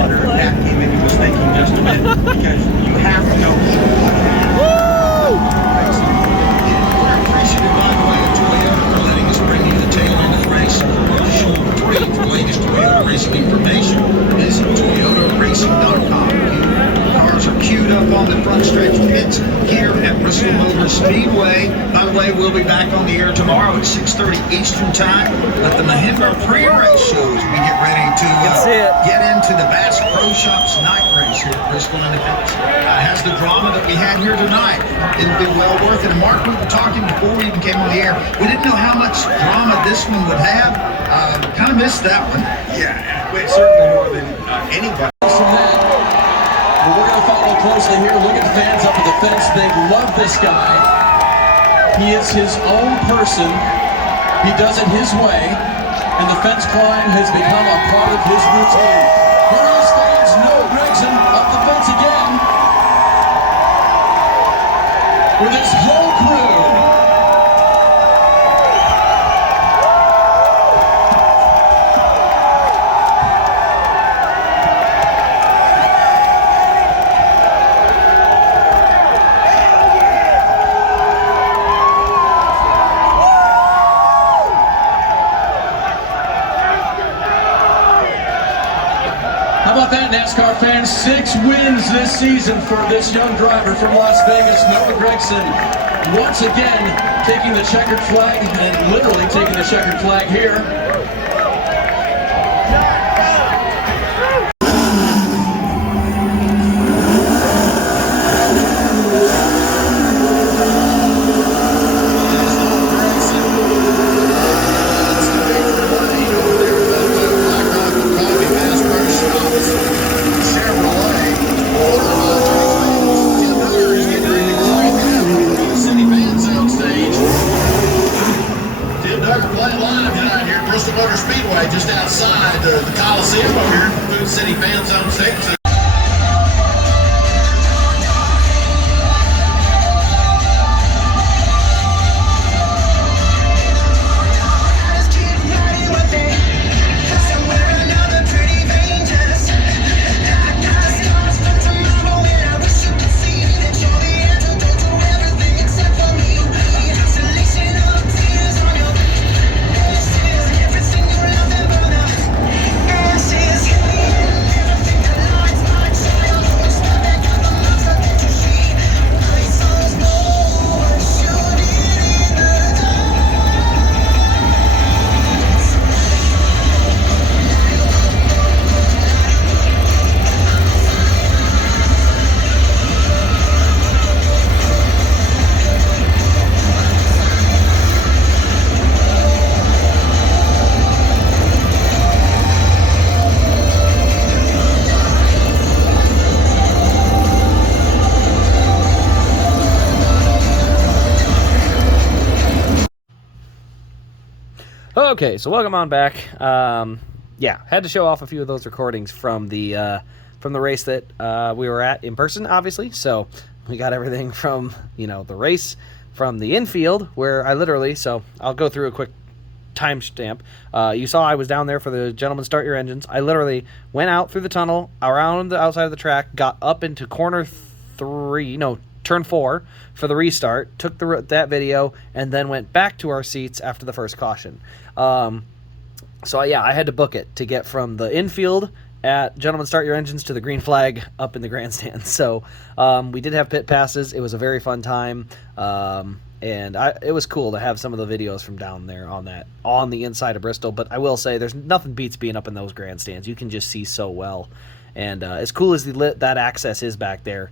wonder if Pat maybe was thinking just a bit, because you have to know what happened. We're appreciative, by the way, of Toyota for letting us bring you the tail end of the race commercial free. For latest Toyota racing information, visit ToyotaRacing.com. Cars are queued up on the front stretch pits here at Bristol Motor Speedway. By the way, we'll be back on the air tomorrow at 6:30 Eastern Time. But the Mahindra pre-race shows, we get ready to get into the Bass Pro Shops night race here at Bristol, and if it has the drama that we had here tonight, it'll be well worth it. And Mark, we were talking before we even came on the air, we didn't know how much drama this one would have. Kind of missed that one. Yeah, certainly more than anybody. But we're going to follow closely here. Look at the fans up at the fence. They love this guy. He is his own person. He does it his way. And the fence climb has become a part of his routine. Here his fans know Gragson up the fence again. With his whole crew. How about that, NASCAR fans? 6 wins this season for this young driver from Las Vegas, Noah Gragson. Once again, taking the checkered flag, and literally taking the checkered flag here. Bristol Motor Speedway, just outside the Coliseum over here, Food City Fan Zone Station. Okay, so welcome on back. Yeah, had to show off a few of those recordings from the race that we were at in person, obviously. So we got everything from, you know, the race, from the infield, where I literally, so I'll go through a quick timestamp. You saw I was down there for the Gentlemen Start Your Engines. I literally went out through the tunnel, around the outside of the track, got up into turn 4 for the restart, took that video, and then went back to our seats after the first caution. So yeah, I had to book it to get from the infield at Gentlemen Start Your Engines to the green flag up in the grandstand. So we did have pit passes. It was a very fun time, and it was cool to have some of the videos from down there on the inside of Bristol. But I will say, there's nothing beats being up in those grandstands. You can just see so well, and as cool as that access is back there,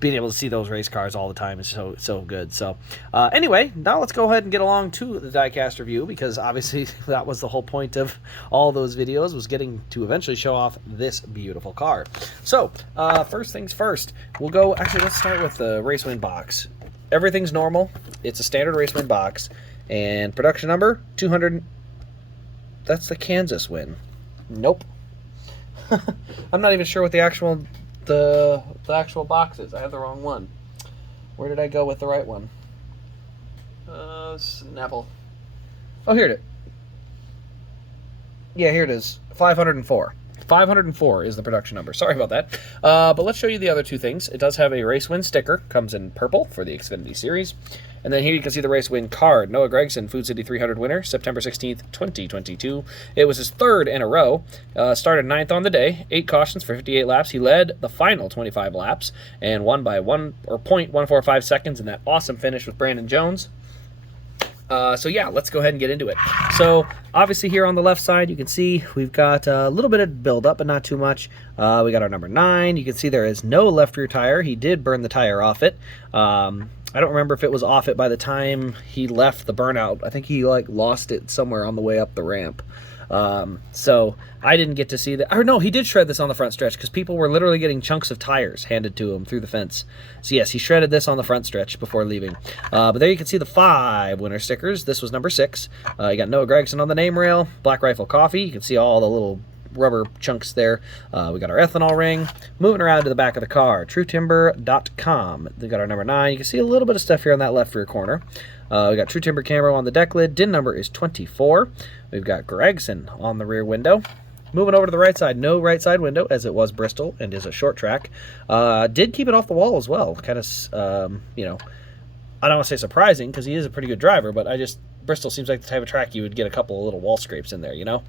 being able to see those race cars all the time is so good. So anyway, now let's go ahead and get along to the Diecast review, because obviously that was the whole point of all those videos, was getting to eventually show off this beautiful car. So first things first, let's start with the race win box. Everything's normal. It's a standard race win box, and production number 200. That's the Kansas win. Nope. I'm not even sure what the actual box is. I have the wrong one. Where did I go with the right one? Snapple. Oh, here it is. Yeah, here it is. 504. 504 is the production number. Sorry about that. But let's show you the other two things. It does have a race win sticker. Comes in purple for the Xfinity Series. And then here you can see the race win card. Noah Gragson, Food City 300 winner, September 16th, 2022. It was his third in a row. Started 9th on the day, 8 cautions for 58 laps. He led the final 25 laps and won by 0.145 seconds in that awesome finish with Brandon Jones. So yeah, let's go ahead and get into it. So obviously here on the left side, you can see we've got a little bit of build up, but not too much. We got our number 9. You can see there is no left rear tire. He did burn the tire off it. I don't remember if it was off it by the time he left the burnout. I think he like lost it somewhere on the way up the ramp. So I didn't get to see that. Or no, he did shred this on the front stretch because people were literally getting chunks of tires handed to him through the fence. So yes, he shredded this on the front stretch before leaving. But there you can see the 5 winner stickers. This was number 6. You got Noah Gragson on the name rail, Black Rifle Coffee. You can see all the little rubber chunks there. We got our ethanol ring. Moving around to the back of the car, truetimber.com. We got our number 9. You can see a little bit of stuff here on that left rear corner. We got True Timber Camo on the deck lid. DIN number is 24. We've got Gragson on the rear window. Moving over to the right side, no right side window as it was Bristol and is a short track. Did keep it off the wall as well. Kind of, you know, I don't want to say surprising because he is a pretty good driver, but Bristol seems like the type of track you would get a couple of little wall scrapes in there, you know.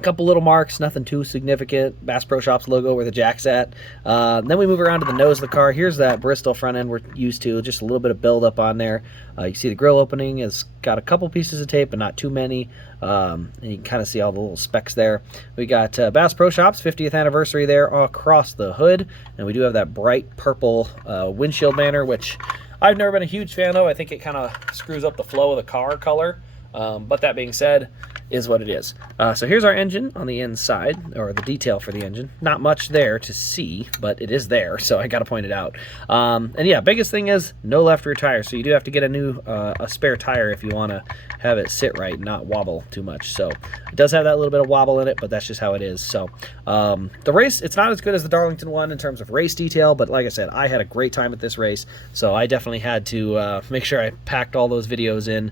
A couple little marks, nothing too significant. Bass Pro Shops logo where the jack's at. Then we move around to the nose of the car. Here's that Bristol front end we're used to. Just a little bit of buildup on there. You see the grill opening has got a couple pieces of tape, but not too many. And you can kind of see all the little specks there. We got Bass Pro Shops 50th anniversary there across the hood. And we do have that bright purple windshield banner, which I've never been a huge fan of. I think it kind of screws up the flow of the car color. But that being said, is what it is. So here's our engine on the inside, or the detail for the engine. Not much there to see, but it is there, so I got to point it out. And yeah, biggest thing is no left rear tire, so you do have to get a new a spare tire if you want to have it sit right and not wobble too much. So it does have that little bit of wobble in it, but that's just how it is. So the race, it's not as good as the Darlington one in terms of race detail, but like I said, I had a great time at this race, so I definitely had to make sure I packed all those videos in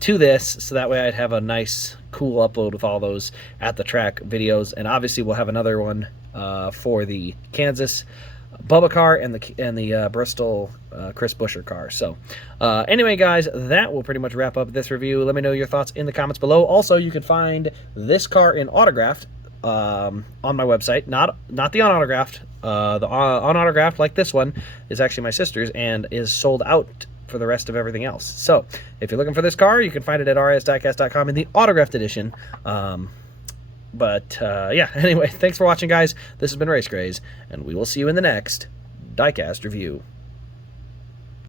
to this, so that way I'd have a nice cool upload with all those at the track videos. And obviously we'll have another one for the Kansas Bubba car and the Bristol Chris Buescher car. So anyway guys, that will pretty much wrap up this review. Let me know your thoughts in the comments below. Also, you can find this car in autographed on my website, not the unautographed. The unautographed, like this one, is actually my sister's and is sold out for the rest of everything else. So if you're looking for this car, you can find it at rsdiecast.com in the autographed edition. Yeah, anyway, thanks for watching guys. This has been Race Grays, and we will see you in the next Diecast review.